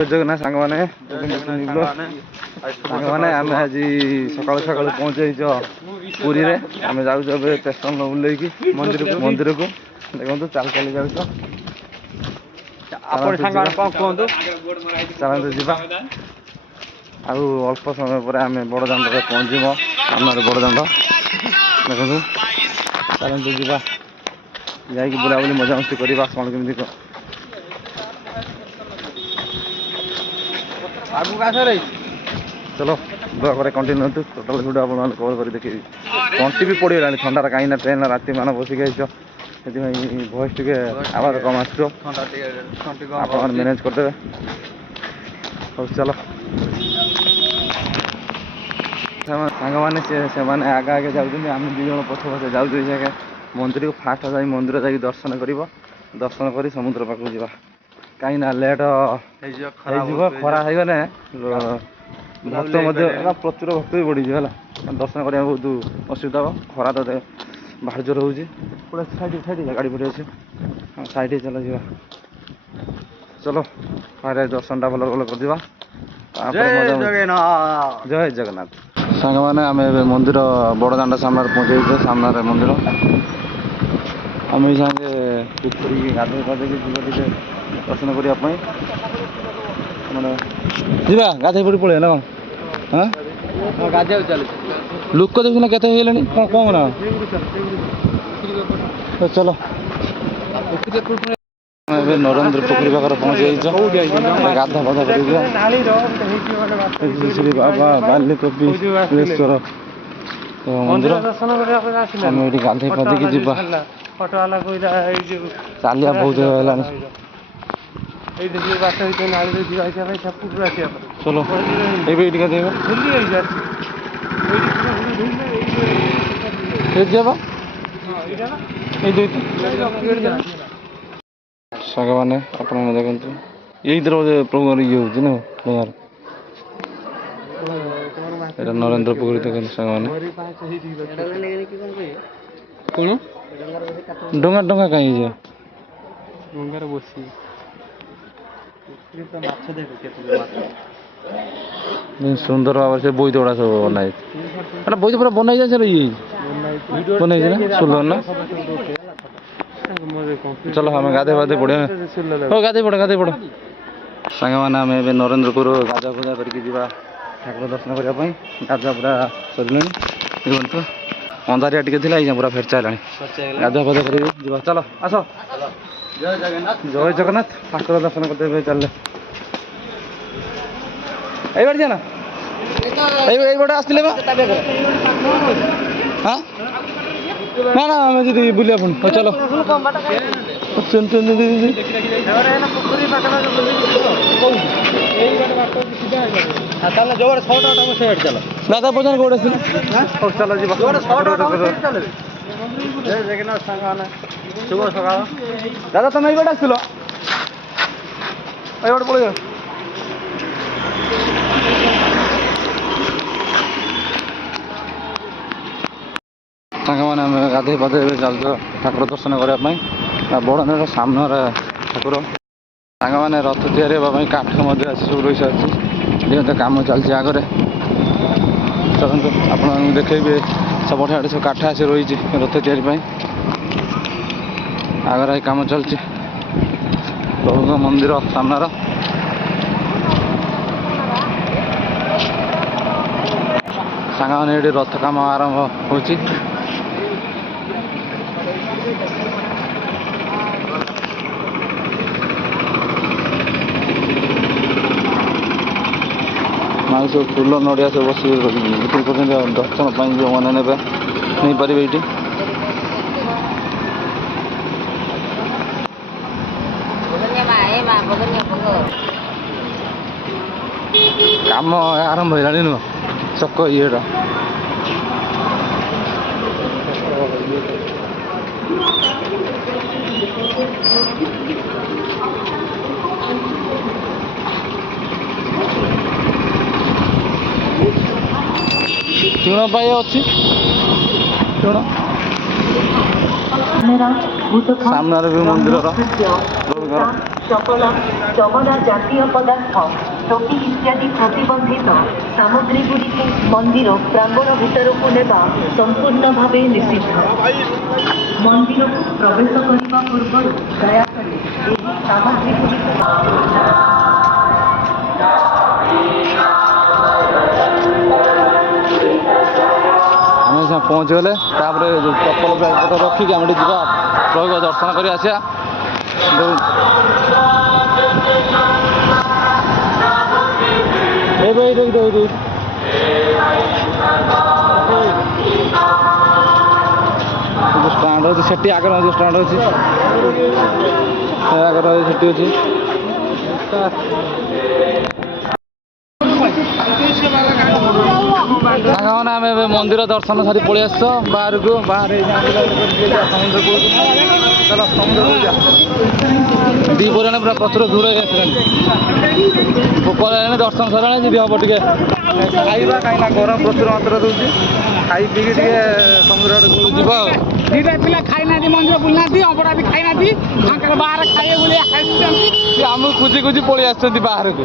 जगन्नाथ सांग मैंने आम आज सका सका पहुँच पुरी में आम जाऊँ स्टेशन बुलेकी मंदिर को देखो चल चली जाऊ चलते जा अल्प समय पर आम बड़दाण्ड में पहुँचब सामने बड़दाण्ड देखो चलते जा बुलाबुली मजामस्ती करवा कौन केमी चलो ब्लॉग कंटिन्यू टोटाल वीडियो आप कवर कर देखिए कंटी भी पड़गला ठंडार कहीं ट्रेन राति मान बसिक वॉइस टे आवाज कम आप मैनेज करदे चलो सांग मैंने आगे आगे जाऊँ आम दु जन पछ पछ जाऊँ मंदिर को फास्ट जा मंदिर जा दर्शन दर्शन कर समुद्र पाक जा कहीं लेट खरा हो गले भक्त प्रचुर भक्त भी बढ़ी है दर्शन करने बहुत असुविधा हम खरा तो बाहर जोर हो पूरा साइड गाड़ी पड़े अच्छे साइड चल जा चलो बाहर दर्शन टा भल भल कर जय जगन्नाथ सांग मैंने आम मंदिर बड़दाण्ड सामने पहुँचे सामने मंदिर आम सागे पुखरी गाधे पाधे जी दर्शन करने मैंने जा गाधे पड़ी पड़े ना हाँ गाधे चल लोक देखना के कौन ना चलो नरेंद्र पोखरी पाखे पहुँचे गाधा फाधा कर श्री बाबा बाल्यकपीश्वर मंदिर आम ये गाधे फाधे जा चलिया बहुत है चलो सांग मैंने आप देखते यही प्रभु ये हूँ ना नरेंद्र पोखरी देखते सांग मैंने कौन डंगा डंगा कहीं डंगार बसी सुंदर भाव से बोईत गुड़ा सब बनाई बोईत पूरा बनाई जाए ये बनाई सुंदर ना चलो हमें गाधे फाधे पड़े गाधे पड़ सांग मैंने आम नरेंद्रपुर गाधा फुधा करके ठाकुर दर्शन करने गाधा पूरा सरले देखो अंधारिया टे पूरा फेर चला गाधा फाधा कर चलो आस जय जगन्नाथ ठाकुर दर्शन करते चल ये ना ये आसते हाँ ना ना आम जी बुला पुणी चलो दादा पचान कौट चलो शुभ सका दादा तुम ये आसल ये पड़े सांग मैंने आम गाधे पाधे चल ठाकुर दर्शन करने बड़दाण्ड सामने ठाकुर सांग मैंने रथ तैयारी काठ आसी सब रही सारी देखते कम चलती आगे चलते आप देखेबे सब सब काठ आसी रही रथ तैयारी आगे कम चलती प्रभु मंदिर सामनार सांग मैंने ये रथ कम आरंभ हो माँ सब फूल नड़िया सब बस बिक्री कर दर्शन जो मैंने ने नहीं पारे ये काम आरंभ हो नुह चक ये चूण अच्छी चूण सामने भी मंदिर ଚପଲ ଚମଡ଼ା ଜାତୀୟ ପଦାର୍ଥ ଟୋପି ଇତ୍ୟାଦି ପ୍ରତିବନ୍ଧିତ ସାମଗ୍ରୀଗୁଡ଼ିକୁ ମନ୍ଦିର ପ୍ରାଙ୍ଗଣ ଭିତରକୁ ନେବା ସମ୍ପୂର୍ଣ୍ଣ ଭାବେ ନିଷିଦ୍ଧ। ମନ୍ଦିରକୁ ପ୍ରବେଶ କରିବା ପୂର୍ବରୁ ଦୟାକରି ଏହି ସାମଗ୍ରୀଗୁଡ଼ିକୁ ଆମେ ସେ ପହଞ୍ଚିଗଲେ ତାପରେ ଚପଲ ବ୍ୟାଗ୍ ରଖିକି ଆମେ ଟିକେ ଯିବା ପ୍ରଭୁ ଦର୍ଶନ କରି ଆସିବା। ଷ୍ଟାଣ୍ଡ ଅଛି ସେଠି ଆଗରେ ଯେଉଁ ଷ୍ଟାଣ୍ଡ ଅଛି ଆଗରେ ସେଠି ଅଛି। ସାଙ୍ଗମାନେ ଆମେ ଏବେ ମନ୍ଦିର ଦର୍ଶନ ସାରି ପଳେଇ ଆସିଛ ବାହାରକୁ। ବାହାରେ ସମୁଦ୍ରକୁ ଚାଲ ସମୁଦ୍ରକୁ ଯିବା। ଦ୍ୱିପହର ହେଲାଣି ପୁରା ପ୍ରଚୁର ଭିଡ଼ ହେଇଆସିଲାଣି। ଭୋକ ହେଲାଣି ଦର୍ଶନ ସରିଲାଣି ଯଦି ହବ ଟିକେ ଖାଇବା କାହିଁକିନା ଗରମ ପ୍ରଚୁର ମାତ୍ରାରେ ରହୁଛି। ଖାଇ ପିଇକି ଟିକେ ସମୁଦ୍ର ଆଡ଼କୁ ଯିବା ଆଉ। ଦୁଇଟା ପିଲା ଖାଇନାହାନ୍ତି ମନ୍ଦିର ବୁଲିନାହାନ୍ତି ଅବଢ଼ା ବି ଖାଇନାହାନ୍ତି ତାଙ୍କର ବାହାରେ ଖାଇବେ ବୋଲି ଆସିଛନ୍ତି। ସେ ଆମକୁ ଖୋଜି ଖୋଜି ପଳେଇ ଆସିଛନ୍ତି ବାହାରକୁ।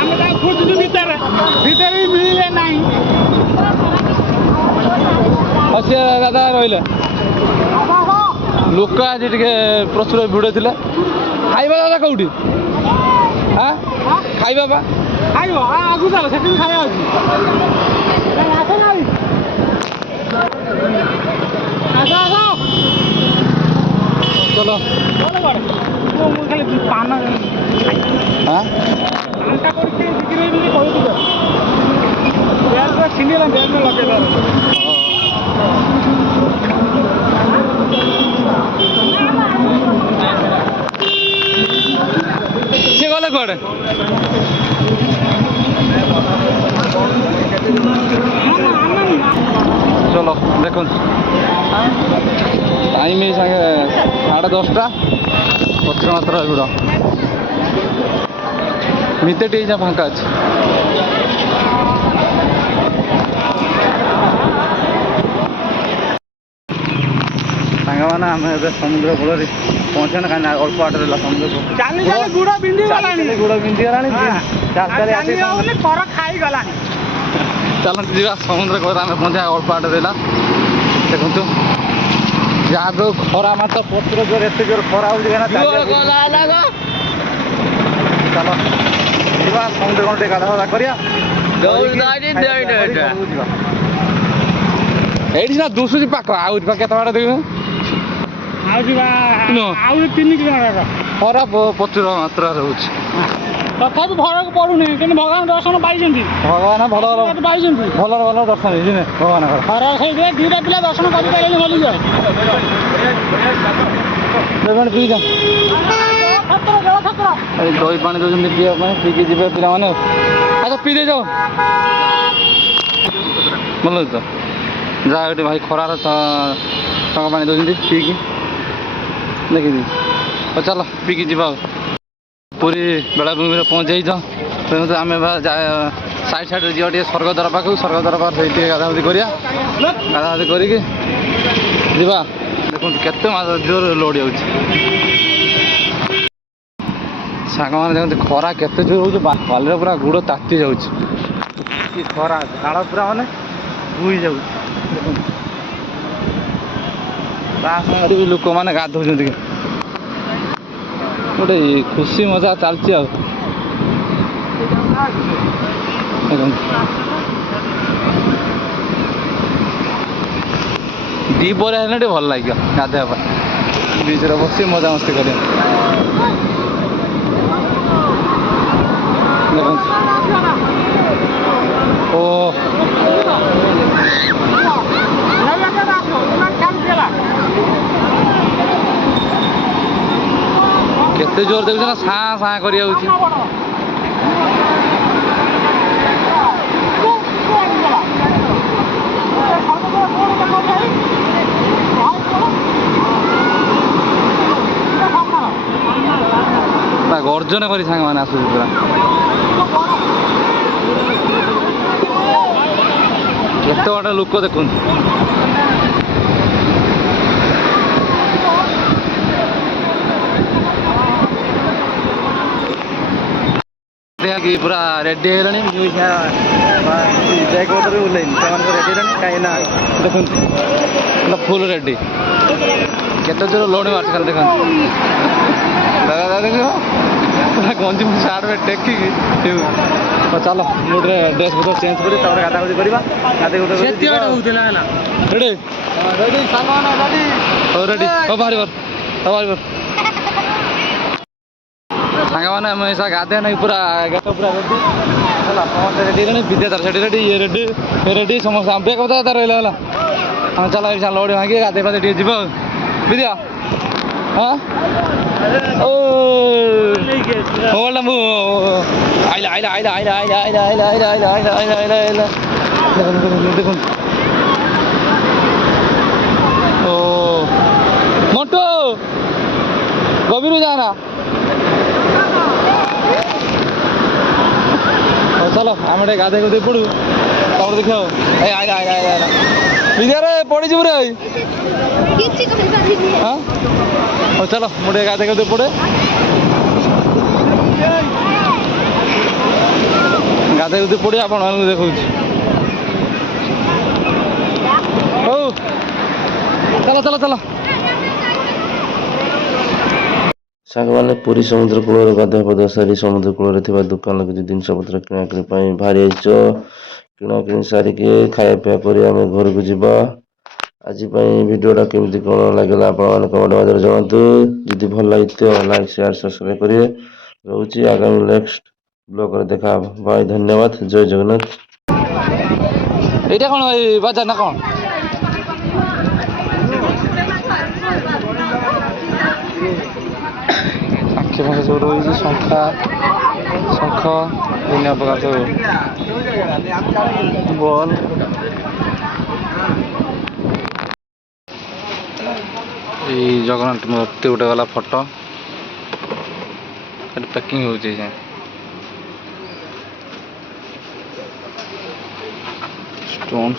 ଆମେ ତାଙ୍କୁ ଖୋଜୁଛୁ ଭିତରେ ଭିତରେ ବି ମିଳିଲେ ନାହିଁ। ସେ ଦାଦା ରହିଲେ ଲୋକ ଆଜି ଟିକେ ପ୍ରଚୁର ଭିଡ଼ ଥିଲେ। ଖାଇବା ଦାଦା କେଉଁଠି ଖାଇବା ବା ଖାଇବ ଆଗକୁ ଚାଲ ସେଠି ବି ଖାଇବା ଅଛି। ଆସ ନାଇଁ ଆସ ଆସ ଚଲ ମୁଁ ଖାଲି ପାନ ପାନଟା କରିକି ବିକ୍ରି ହେଇକି କହୁଥିବେ ବ୍ୟାଗରେ ଛିଣ୍ଡିଗଲା ବ୍ୟାଗରେ ଲଗେଇଦେବ। ସେ ଗଲେ କୁଆଡ଼େ? চলো দেখুন টাইম এই সাথে 10:30 প্রচুর মাত্রা ভিড় মিতেটি যা ফাঁকা আছে। ସାଙ୍ଗମାନେ ଆମେ ଏବେ ସମୁଦ୍ର କୂଳରେ ପହଞ୍ଚିଲେ କାହିଁକି ଅଳ୍ପ ବାଟ ରହିଲା ସମୁଦ୍ର ଗୋଡ଼ ବିନ୍ଧିଗଲାଣି ଗୋଡ଼ ବିନ୍ଧିଗଲାଣି କର ଖାଇଗଲାଣି। ଚାଲନ୍ତୁ ଯିବା ସମୁଦ୍ର କୂଳରେ ଆମେ ପହଞ୍ଚିବା ଅଳ୍ପ ବାଟ ରହିଲା। ଦେଖନ୍ତୁ ଯାହା ଯେଉଁ ଖରା ମାତ୍ର ପ୍ରଚୁର ଜୋର ଏତେ ଜୋର ଖରା ହେଉଛି ଚାଲ ଯିବା ସମୁଦ୍ର କୂଳ ଟିକେ ଗାଧା କରିବା। ଏଇଠି ସିନା ଦୁଶୁଛି ପାଖ ଆଉ କେତେ ବାଟ ଦେଖିବୁ ଆଉ ଯିବା ଆଉ 3 କିଲୋମିଟର ଖରା ପ୍ରଚୁର ମାତ୍ରାରେ ହେଉଛି। ତଥାପି ଫରକ ପଡୁନି କିନ୍ତୁ ଭଗବାନ ଦର୍ଶନ ପାଇଛନ୍ତି। ଭଗବାନ ଭଲ ପାଇଛନ୍ତି ଭଲ ଭଲ ଦର୍ଶନ ହେଇଛି ଭଗବାନଙ୍କର। ଖରା ସେଇଥିରେ ଦୁଇଟା ପିଲା ଦର୍ଶନ କରିପାରିଲେନି ଭଲିକି ପିଇଯା ଏଇ ଦହି ପାଣି ଦେଉଛନ୍ତି ପିଇବା ପାଇଁ ପିଇକି ଯିବେ ପିଲାମାନେ। ଆଚ୍ଛା ପିଇ ଦେଇଯାଅ ଭଲ ଅଛି ତ ଯାହା ଏଠି ଭାଇ ଖରାର ଟଙ୍କା ପାଣି ଦେଉଛନ୍ତି ପିଇକି ଦେଖିବି। ହଉ ଚାଲ ପିଇକି ଯିବା ଆଉ। ପୁରୀ ବେଳାଭୂମିରେ ପହଞ୍ଚିଯାଇଛ ତେଣୁ ଆମେ ସାଇଡ଼୍ ସାଇଡ଼୍ରେ ଯିବା ଟିକେ ସ୍ୱର୍ଗଦ୍ୱାର ପାଖକୁ। ସ୍ୱର୍ଗଦ୍ୱାର ପାଖରେ ସେଇ ଟିକେ ଗାଧାଗାଧି କରିବା। ଗାଧାଗାଧି କରିକି ଯିବା। ଦେଖନ୍ତୁ କେତେ ଜୋର ଲୋଡ଼ ଯାଉଛି। ସାଙ୍ଗମାନେ ଦେଖନ୍ତୁ ଖରା କେତେ ଜୋର ହେଉଛି ବାଲିରେ ପୁରା ଗୋଡ଼ ତାତି ଯାଉଛି। କି ଖରା ଝାଳ ପୁରା ମାନେ ବୋହି ଯାଉଛି। ଦେଖନ୍ତୁ ତା ସାଙ୍ଗରେ ବି ଲୋକମାନେ ଗାଧଉଛନ୍ତି ଗୋଟେ ଖୁସି ମଜା ଚାଲିଛି ଆଉ। ଦେଖନ୍ତୁ ଦ୍ୱିପହରେ ହେଲେ ଟିକେ ଭଲ ଲାଗିବ ଗାଧୋଇବା ପାଇଁ ବିଚରେ ବସି ମଜାମସ୍ତି କରିବା। ଦେଖନ୍ତୁ ଓ କେତେ ଜୋର ଦେଖୁଛ ନା ସାଁ ସାଁ କରି ଯାଉଛି। ଗର୍ଜନ କରି ସାଙ୍ଗମାନେ ଆସୁଛି ପୁରା। କେତେ ବାଟ ଲୋକ ଦେଖନ୍ତୁ। କି ପୁରା ରେଡି ହେଇଗଲେଣି ମୁଁ ବ୍ୟାଗ୍ ପତ୍ର ଓହ୍ଲେଇନି ସେମାନେ ରେଡି ହେଲେଣି କାହିଁକି ନା ଦେଖନ୍ତୁ ପୁରା ଫୁଲ୍ ରେଡି କେତେ ଜୋର ଲୋଡ୍ ମାରୁଛି ଖାଲି ଦେଖନ୍ତୁ ଦାଦା ଦାଦା ଦେଖିବ ପୁରା ଗଞ୍ଜି ମୁଁ ସାର୍ଟ ଟେକିକି ହଉ ଚାଲ ମୁଁ ଗୋଟେ ଡ୍ରେସ୍ ପତ୍ର ଚେଞ୍ଜ କରି ତାପରେ ଗାଧାଗାଧି କରିବା ଗାଧୋଇ ହଉଥିଲା ହେଲା ରେଡି ରେଡି ସାଙ୍ଗମାନେ ରେଡି ହଉ ରେଡି ହଉ ବାହାରିବ ସାଙ୍ଗମାନେ ଆମେ ଏସା ଗାଧୋଇବା ନାଇଁ ପୁରା ଗେଟ ପୁରା ରେଡି ହେଲା ସମସ୍ତେ ରେଡି ହେଲେଣି ବିଦ୍ୟାଧର ସେଠି ରେଡି ଇଏ ରେଡି ସମସ୍ତେ ବ୍ୟାଗ୍ କଥା ରହିଲା ହେଲା ହଁ ଚାଲ ଏଇସା ଲୋଡି ଭାଙ୍ଗି ଗାଧୋଇ ପାଧୋଇ ଟିକେ ଯିବ ବିଦ୍ୟା ହଁ ଓ ମୋବାଇଲଟା ମୁଁ ଆଇଲା ଦେଖନ୍ତୁ ଓ ମୋଟୁ ଗଭୀର ଯାନା ହଉ ଚାଲ ଆମେ ଟିକେ ଗାଧୋଇ ପଡ଼ୁ ତାପରେ ଦେଖିବ ଏଇ ଆଇଲା ବିଦ୍ୟାରେ ପଡ଼ିଯିବୁ ରେ ହଁ ହଉ ଚାଲ ମୁଁ ଟିକେ ଗାଧୋଇ ପଡ଼େ ଗାଧୋଇ ପଡ଼ି ଆପଣମାନଙ୍କୁ ଦେଖାଉଛି ହଉ ଚାଲ ସାଙ୍ଗମାନେ ପୁରୀ ସମୁଦ୍ର କୂଳରେ ଗାଧୁଆ ପାଧୁଆ ସାରି ସମୁଦ୍ର କୂଳରେ ଥିବା ଦୋକାନକୁ କିଛି ଜିନିଷପତ୍ର କିଣାକିଣି ପାଇଁ ବାହାରି ଯାଇଛ କିଣାକିଣି ସାରିକି ଖାଇବା ପିଇବା କରି ଆମେ ଘରକୁ ଯିବା ଆଜି ପାଇଁ ଭିଡ଼ିଓଟା କେମିତି କ'ଣ ଲାଗିଲା ଆପଣମାନେ କମେଣ୍ଟ ମାଧ୍ୟମରେ ଜଣାନ୍ତୁ ଯଦି ଭଲ ଲାଗିଥିବ ଲାଇକ୍ ସେୟାର ସବସ୍କ୍ରାଇବ୍ କରିବେ ରହୁଛି ଆଗାମୀ ନେକ୍ସଟ ବ୍ଲଗରେ ଦେଖା ହେବ ବାଏ ଧନ୍ୟବାଦ ଜୟ ଜଗନ୍ନାଥ এইটা কোন বাজার না কোন ଆଖି ପାଖି ସବୁ ରହିଛି ଶଙ୍ଖ ଦୁନିଆ ପ୍ରକାର ସବୁ ବଲ୍ ଏଇ ଜଗନ୍ନାଥ ମୂର୍ତ୍ତି ଗୋଟେ ଗଲା ଫଟୋ ଏଠି ପ୍ୟାକିଂ ହେଉଛି ଷ୍ଟୋନ୍